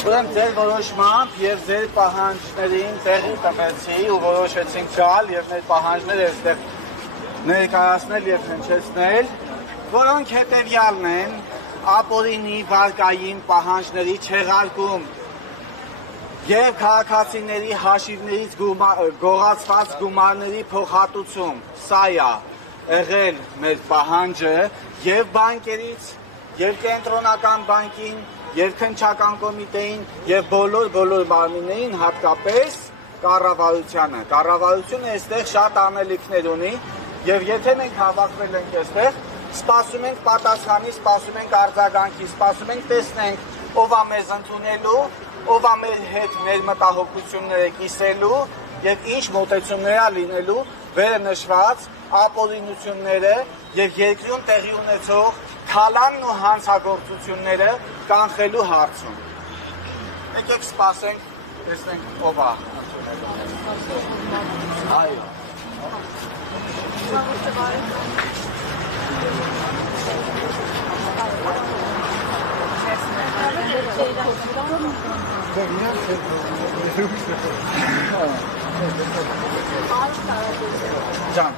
Ուրեմն ձեր որոշմամբ եւ ձեր պահանջներին տեղի տվեցի ու որոշեցինք գալ եւ մեր պահանջները այստեղ ներկայացնել եւ հնչեցնել, որոնք հետեւյալն են՝ ապօրինի վարկային պահանջների չեղարկում եւ քաղաքացիների հաշիվներից գողացված գումարների փոխհատուցում։ Սա է եղել մեր պահանջը եւ բանկերից, եւ կենտրոնական բանկին, եւ քննչական կոմիտեին, եւ բոլոր մարմիններին, հատկապես կառավարությանը։ Կառավարությունը այստեղ շատ անելիքներ ունի եւ եթե մենք հավաքվել ենք այստեղ, սպասում ենք պատասխանի, սպասում ենք արձագանքի, սպասում ենք տեսնենք ով է մեզ ընդունելու, ով է մեր հետ մեր մտահոգությունները կիսելու եւ ինչ մոտեցումներ է լինելու վերը նշված ապօրինությունները եւ երկրում տեղի ունեցող քալանն ու հանցագործությունները կանխելու հարցում։ Եկեք սպասենք, տեսնենք ով է ընդունելու։ Այո։ Can.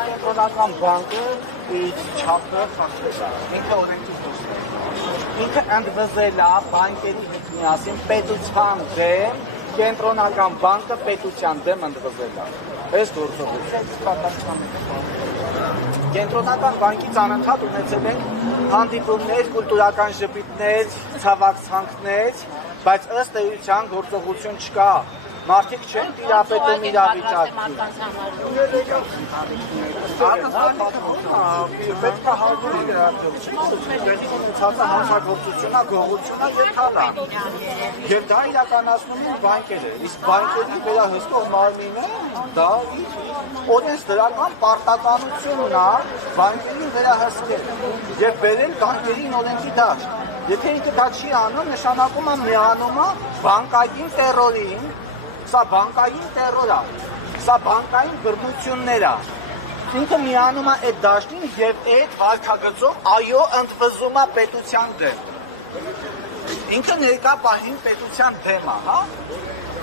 Կենտրոնական բանկը իր չափով խախտել է, ինքը օրենքի փոխել։ Ինքը ընդվզել է բանկերի հետ միասին պետության դեմ, կենտրոնական բանկը պետության դեմ ընդվզել է։ Այս գործողությունը Կենտրոնական բանկից անընդհատ ունեցել են հանդիպումներ, կուլտուրական ժպիտներ, ցավակցանքներ, բայց ըստ էության գործողություն չկա։ Մարդիկ չեն տիրապետում իրավիճակին։ Պետք է հարգել իրավիճակը։ Հանցագործությունը, գողությունը եւ թալան։ Եվ դա իրականացնում են բանկերը։ Իսկ բանկերի վերահսկող մարմինը դա օրենսդրական պարտականությունն է բանկերին վերահսկել եւ բերել բանկերին օրենքի դաշտ։ Եթե ինքը դա չի անում, նշանակում է միանում է բանկային տերորին։ Սա բանկային տերոր է, սա բանկային բռնություններ է։ Ինքը միանում է այդ դաշտին եւ այդ վարքագծով այո ընդվզում է պետության դեմ։ Ինքը ներկա պահին պետության դեմ է, հա?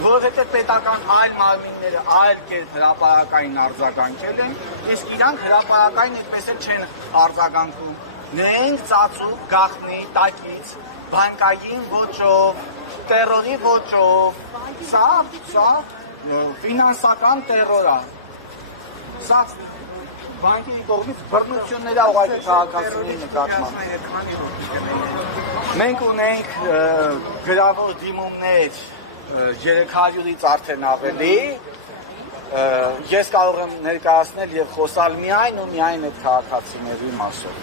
Որովհետեւ պետական այլ մարմինները այլ կերպ հրապարակային արձագանքել են, իսկ իրանք հրապարակային այդպես էլ չեն արձագանքում։ Նենք ծածուկ, գախնի, տակից, բանկային ոճով, տերորի ոճով, սա ֆինանսական տերոր է։ Սա բանկերի կողմից բռնություններ է ուղղակի քաղաքացիների նկատմամբ։ Մենք ունենք գրավոր դիմումներ 300-ից արդեն ավելի։ Ես կարող եմ ներկայացնել եւ խոսալ միայն ու միայն այդ քաղաքացիների մասով։